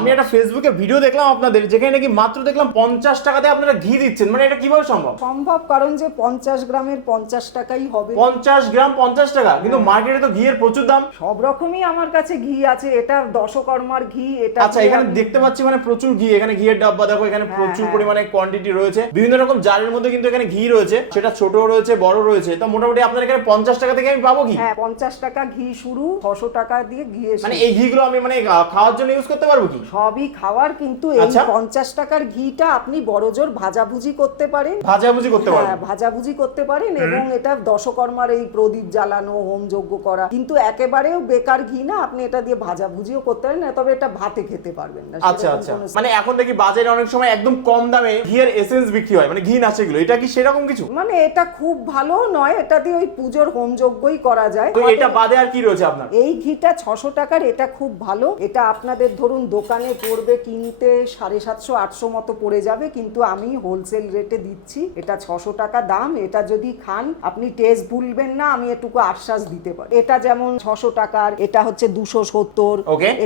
আমি একটা ফেসবুকে ভিডিও দেখলাম আপনাদের যেখানে নাকি মাত্র দেখলাম পঞ্চাশ টাকাতে আপনারা ঘি দিচ্ছেন। মানে এটা কীভাবে সম্ভব? সম্ভব কারণ যে পঞ্চাশ গ্রামের পঞ্চাশ টাকাই হবে। পঞ্চাশ গ্রাম পঞ্চাশ টাকা কিন্তু মার্কেটে তো ঘিয়ের প্রচুর দাম। সব রকমই আমার কাছে ঘি আছে এটা দশকর্মার ঘি এটা আচ্ছা এখানে দেখতে পাচ্ছি মানে প্রচুর ঘি এখানে ঘিয়ের ডাব্বা দেখো এখানে হ্যাঁ, প্রচুর হ্যাঁ। পরিমাণে কোয়ান্টিটি রয়েছে। বিভিন্ন রকম জারের মধ্যে কিন্তু এখানে ঘি রয়েছে সেটা ছোট রয়েছে বড় রয়েছে। তো মোটামুটি আপনার এখানে পঞ্চাশ টাকা থেকে আমি পাবো ঘি? হ্যাঁ পঞ্চাশ টাকা ঘি শুরু ছশো টাকা দিয়ে ঘি মানে এই ঘিগুলো আমি মানে খাওয়ার জন্য ইউজ করতে পারব কি? সবই খাওয়ার কিন্তু এই আচ্ছা। পঞ্চাশ টাকার ঘিটা আপনি বড়জোর ভাজাভুজি করতে পারেন। ভাজাভুজি করতে পারেন। হ্যাঁ ভাজাভুজি করতে পারেন এবং এটা দশকর্মার এই প্রদীপ জ্বালানো হোম যজ্ঞ করা কিন্তু একেবারেও বেকার ঘি না আপনি এটা দিয়ে ভাজাভুজিও করতে পারেন না তবে এটা ভাতে খেতে পারবেন না আচ্ছা আচ্ছা। মানে এখন দেখি বাজারে অনেক সময় একদম কম দামে ঘিয়ের এসেন্স বিক্রি হয় মানে ঘি নাচে গুলো এটা কি সেরকম কিছু? মানে এটা খুব ভালো নয় এটা দিয়ে ওই পুজোর হোম যজ্ঞই করা যায়। তো এটা বাদে আর কি রয়েছে আপনার? এই ঘিটা ছশো টাকার এটা খুব ভালো। এটা আপনাদের ধরুন দোকানে পড়বে কিনতে সাড়ে সাতশো আটশো মতো পড়ে যাবে কিন্তু আমি হোলসেল রেটে দিচ্ছি। এটা ছশো টাকা দাম এটা যদি খান আপনি টেস্ট ভুলবেন না আমি এটুকু আশ্বাস দিতে পারি। এটা যেমন ছশো টাকার এটা হচ্ছে দুশো সত্তর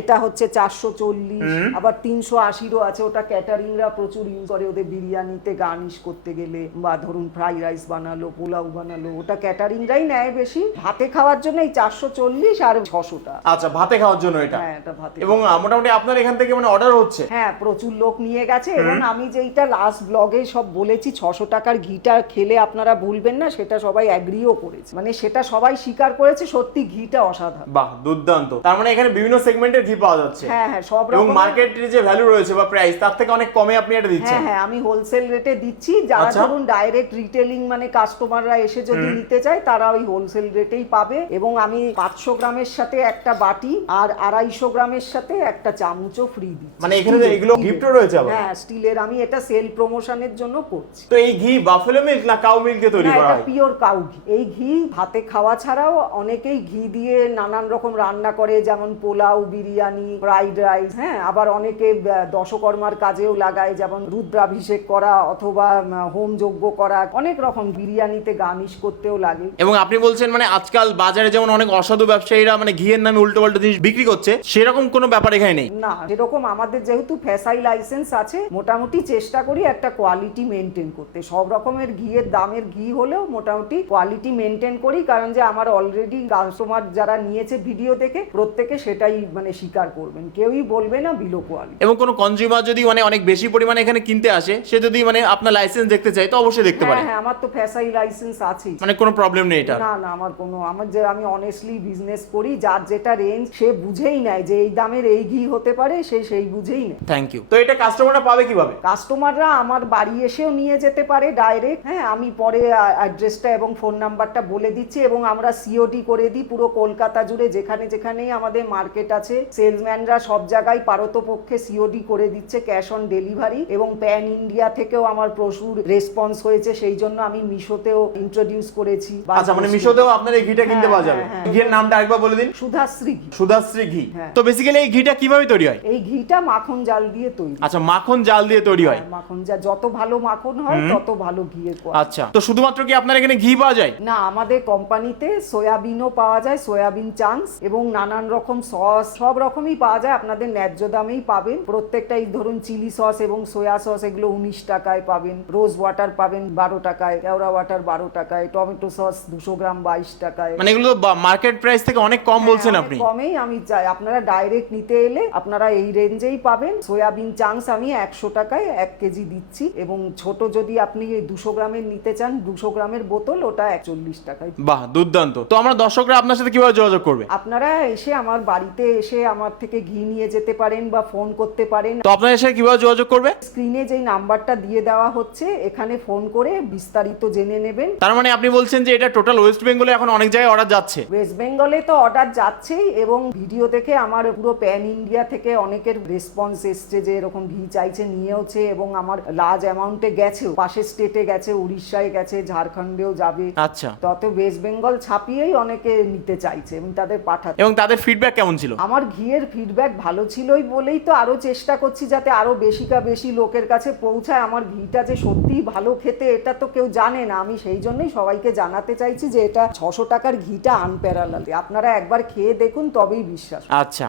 এটা হচ্ছে চারশো চল্লিশ আবার তিনশো আশিরও আছে ওটা ক্যাটারিংরা প্রচুর ইউজ করে ওদের বিরিয়ানিতে গার্নিশ করতে গেলে বা ধরুন ফ্রাই রাইস বানালো পোলাও বানালো ওটা ক্যাটারিংরাই নেয় বেশি। ভাতে খাওয়ার জন্য এই চারশো চল্লিশ আর ছশোটা। আচ্ছা ভাতে খাওয়ার জন্য এটা? হ্যাঁ এটা ভাতে এবং মোটামুটি আপনার এখান থেকে মানে অর্ডার হচ্ছে। হ্যাঁ প্রচুর লোক নিয়ে গেছে এবং আমি যেইটা লাস্ট ব্লগে সব বলেছি ছশো টাকার ঘিটা খেলে আপনারা ভুলবেন না সেটা সবাই অ্যাগ্রিও করেছে। মানে সেটা সবাই স্বীকার করেছে সত্যি ঘিটা অসাধারণ। বাহ দুর্দান্ত। তার মানে এখানে বিভিন্ন সেগমেন্টের ঘি পাওয়া যাচ্ছে। হ্যাঁ হ্যাঁ সব এবং রকম মার্কেটের যে ভ্যালু রয়েছে বা প্রাইস তার থেকে অনেক কমে আপনি এটা দিচ্ছেন। হ্যাঁ হ্যাঁ আমি হোলসেল রেটে দিচ্ছি। যারা আচ্ছা। ধরুন ডাইরেক্ট রিটেলিং মানে কাস্টমাররা এসে যদি নিতে চায় তারা ওই হোলসেল রেটেই পাবে। এবং আমি পাঁচশো গ্রামের সাথে একটা বাটি আর আড়াইশো গ্রামের সাথে একটা চামচও ফ্রি দিচ্ছি। মানে এখানে এগুলো গিফটও রয়েছে আবার। হ্যাঁ স্টিলের আমি এটা সেল প্রমোশনের জন্য করছি। তো এই ঘি বাফেলো মিল্ক না কাউ মিল্ক দিয়ে তৈরি না করা এটা হয়? পিওর কাউ ঘি। এই ঘি ভাতে খাওয়া ছাড়াও অনেকেই ঘি দিয়ে নানান রকম রান্না করে যেমন পোলাও বিরিয়ানি ফ্রাইড রাইস হ্যাঁ আবার অনেকে দশকর্মার কাজেও লাগায় যেমন রুদ্রাভিষেক করা অথবা হোম যজ্ঞ করা অনেক রকম বিরিয়ানিতে গার্নিশ করতেও লাগে। এবং আপনি বলছেন মানে আজকাল বাজারে যেমন অনেক অসাধু ব্যবসায়ীরা মানে ঘিয়ের নামে উল্টো পাল্টো জিনিস বিক্রি করছে সেরকম কোনো ব্যাপার এখানে নেই? না সেরকম আমাদের যেহেতু ফ্যাসাই লাইসেন্স আছে মোটামুটি চেষ্টা করি একটা কোয়ালিটি মেনটেন করতে। সব রকমের ঘিয়ের দামের ঘি হলেও মোটামুটি কোয়ালিটি মেনটেন করি কারণ যে আমার অলরেডি কাস্টমার যারা নিয়েছে ভিডিও দেখে প্রত্যেকে সেটাই মানে স্বীকার করবেন। কেউই বলবে না বিলো কোয়ালিটি এবং কোনো কনজিউমার যদি মানে অনেক বেশি পরিমাণে এখানে কিনতে আসে সে যদি মানে আপনার লাইসেন্স দেখতে চায় তো অবশ্যই দেখতে পারে। হ্যাঁ হ্যাঁ আমার তো ফ্যাসাই লাইসেন্স আছেই। মানে কোনো প্রবলেম নেই এটা না না আমার কোনো আমার যে আমি অনেস্টলি বিজনেস করি যার যেটা রেঞ্জ সে বুঝেই নেয় যে এই দামের এই ঘি হতে পারে সে সেই বুঝেই নেয়। থ্যাংক ইউ তো এটা কাস্টমাররা পাবে কীভাবে? কাস্টমাররা আমার বাড়ি এসেও নিয়ে যেতে পারে ডাইরেক্ট হ্যাঁ আমি পরে অ্যাড্রেসটা এবং ফোন নাম্বারটা বলে দিচ্ছি এবং আমরা সিওডি করে দিই পুরো কলকাতা জুড়ে যেখানে যেখানেই আমাদের মার্কেট আছে। সেলসম্যানরা সব জায়গায় পারতপক্ষে সিওডি করে দিচ্ছে ক্যাশ অন ডেলিভারি এবং প্যান ইন্ডিয়া থেকেও আমার প্রচুর রেসপন্স হয়েছে সেই জন্য আমি মিশোতেও ইন্ট্রোডিউস করেছি। আচ্ছা মানে মিশোতেও আপনার এই ঘিটা কিনতে হ্যাঁ, পাওয়া যাবে। হ্যাঁ, হ্যাঁ। ঘিয়ের নামটা একবার বলে দিন। সুধাশ্রী ঘি। সুধাশ্রী ঘি। হ্যাঁ। তো বেসিক্যালি এই ঘিটা কীভাবে তৈরি হয়? এই ঘিটা মাখন জাল দিয়ে তৈরি। আচ্ছা মাখন জাল দিয়ে তৈরি হয়। হ্যাঁ, মাখন জাল। যত ভালো মাখন হয় তত ভালো ঘিয়ের quality। আচ্ছা তো শুধুমাত্র কি আপনার এখানে ঘি পাওয়া যায়? না আমাদের কোম্পানিতে সয়াবিনও পাওয়া যায় সয়াবিন চাংস এবং নানান রকম সস সব রকমই পাওয়া যায়। আপনাদের ন্যায্য দামেই পাবেন। প্রত্যেকটা এই ধরুন চিলি সস এবং সয়া সস এগুলো উনিশ টাকায় পাবেন। রোজ ওয়াটার পাবেন বারো টাকায় কেওড়া ওয়াটার বারো টাকায় টমেটো সস দুশো গ্রাম বাইশ টাকায়। মানে এগুলো মার্কেট প্রাইস থেকে অনেক কম বলছেন হ্যাঁ, আপনি? অনেক কমেই আমি চাই। আপনারা ডাইরেক্ট নিতে এলে আপনারা এই রেঞ্জেই পাবেন। সয়াবিন চাংস আমি একশো টাকায় এক কেজি দিচ্ছি এবং ছোট যদি আপনি এই দুশো গ্রামের নিতে চান দুশো গ্রামের বোতল ওটা একচল্লিশ টাকায় বাহ দুর্দান্ত। তো আমরা দর্শকরা আপনার সাথে কীভাবে যোগাযোগ করবে? আপনারা এসে আমার বাড়িতে এসে আমার থেকে ঘি নিয়ে যেতে পারেন বা ফোন করতে পারেন। তো আপনারা এসে কীভাবে যোগাযোগ করবে? স্ক্রিনে যেই নাম্বারটা দিয়ে দেওয়া হচ্ছে এখানে ফোন করে বিস্তারিত জেনে নেবেন। তার মানে আপনি বলছেন যে এটা টোটাল ওয়েস্ট বেঙ্গলে এখন অনেক জায়গায় অর্ডার যাচ্ছে। ওয়েস্ট বেঙ্গলে তো অর্ডার যাচ্ছেই এবং ভিডিও দেখে আমার পুরো প্যান ইন্ডিয়া থেকে অনেকের রেসপন্স এসছে যে এরকম ঘি চাইছে নিয়েওছে এবং আমার লার্জ অ্যামাউন্টে গেছেও। পাশের স্টেটে গেছে উড়িষ্যায় গেছে ঝাড়খণ্ডেও যাবে। আচ্ছা। তত ওয়েস্ট বেঙ্গল ছাপিয়েই অনেকে নিতে চাইছে এবং তাদের পাঠাতে এবং তাদের ফিডব্যাক কেমন ছিল? আমার ঘিয়ের ফিডব্যাক ভালো ছিলই বলেই তো আরও চেষ্টা করছি যাতে আরও বেশি কা বেশি লোকের কাছে পৌঁছায়। আমার ঘিটা যে সত্যিই ভালো খেতে এটা তো কেউ জানে না। আমি সেই জন্যই সবাইকে জানাতে চাইছি যে এটা ছশো টাকার ঘিটা আনপ্যারালাল আপনারা একবার খেয়ে দেখুন তবেই বিশ্বাস আচ্ছা।